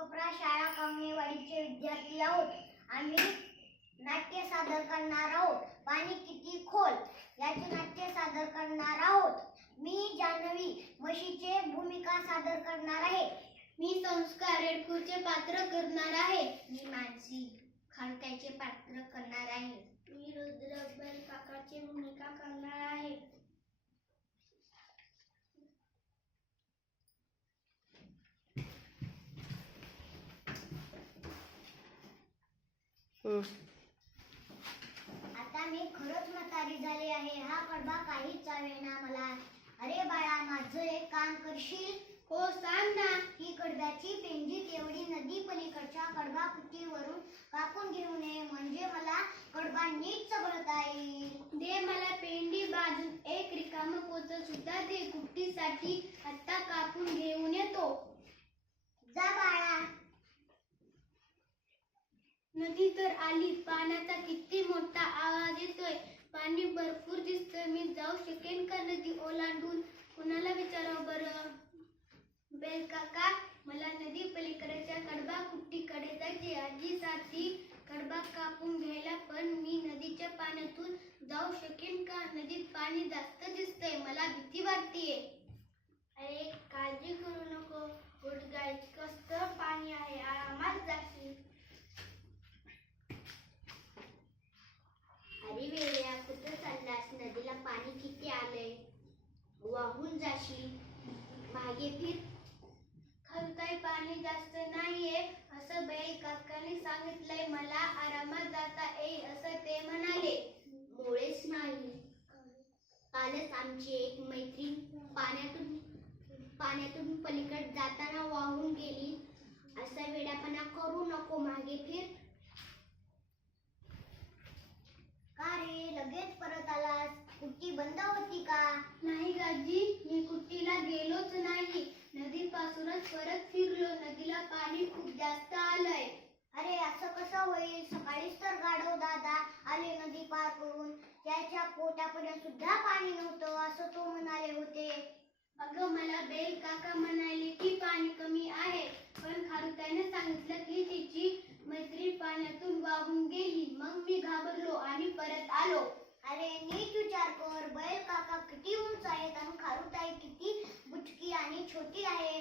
कोपरा शाळा कामनेवाडीचे विद्यार्थी आहोत. आम्ही नाट्य सादर करणार आहोत. पाणी किती खोल? याचे नाट्य सादर करणार आहोत. मी जान्हवी म्हशीचे भूमिका सादर करणार आहे. मी संस्कार रेडकूचे पात्र करणार आहे. मी मानसी खालक्याचे पात्र करणार आहे मी रुद्र काकाची भूमिका करणार आहे आता मी खरंच म्हातारी झाली आहे. हा कडबा काहीच चालेना मला अरे बाळा माझं एक काम करशील? हो सांग ना. ही कडब्याची पेंजी तेवढी नदी पलीकडच्या कडबा कुटीवरून कापून घेऊ नये म्हणजे मला कडबा नीट चघळता येईल. दे मला पेंडी बाजून. एक रिकाम पोत सुद्धा दे. कुट्टीसाठी आता कापून घेऊन येतो जा बाळा नदी तर आली पाण्याचा किती मोठा आवाज येतोय. पाणी भरपूर दिसतोय मी जाऊ शकेन का नदी ओलांडून? कुणाला विचारावं बरं? बेल काका मला नदी पलीकडच्या कडबा कुट्टीकडे जायचे आजीसाठी कडबा कापून घ्यायला पण मी नदीच्या पाण्यातून जाऊ शकेन का? नदीत पाणी जास्त दिसतंय मला भीती वाटतेय. अरे काळजी करू नको गुडगा इतकं पाणी आहे आरामात जाशील अरे वेड्या कुठं चाललास नदीला पाणी किती आलंय वाहून जाशील मागे फिर खरताई पाणी जास्त नाहीये असं बैल काकाने सांगितलंय मला आरामात जाता येईल असं ते म्हणाले. मुळेच नाही. कालच आमची एक मैत्रीण पाण्यातून पाण्यातून पलीकड जाताना वाहून गेली. असा वेडापणा करू नको मागे फिर. का रे लगेच परत आलास? कुठची बंद होती का? नाही गाजी. गेलोच नाही. नदीपासूनच परत फिरलो. नदीला पाणी खूप जास्त आलंय. अरे असं कसं होईल? सकाळीच तर गाढव दादा आले नदी पार करून. त्याच्या पोटापर्यंत सुद्धा पाणी नव्हतं असं तो म्हणाले होते. अगं मला बेल काका म्हणाले की पाणी कमी आहे. पण खारुताईने सांगितलं की तिची मैत्री पाण्यातून वाहून गेली. मग मी घाबरलो आणि परत आलो. अरे नीट विचार कर बैल काका किती उंच आहेत आणि खारुताई किती बुटकी आणि छोटी आहे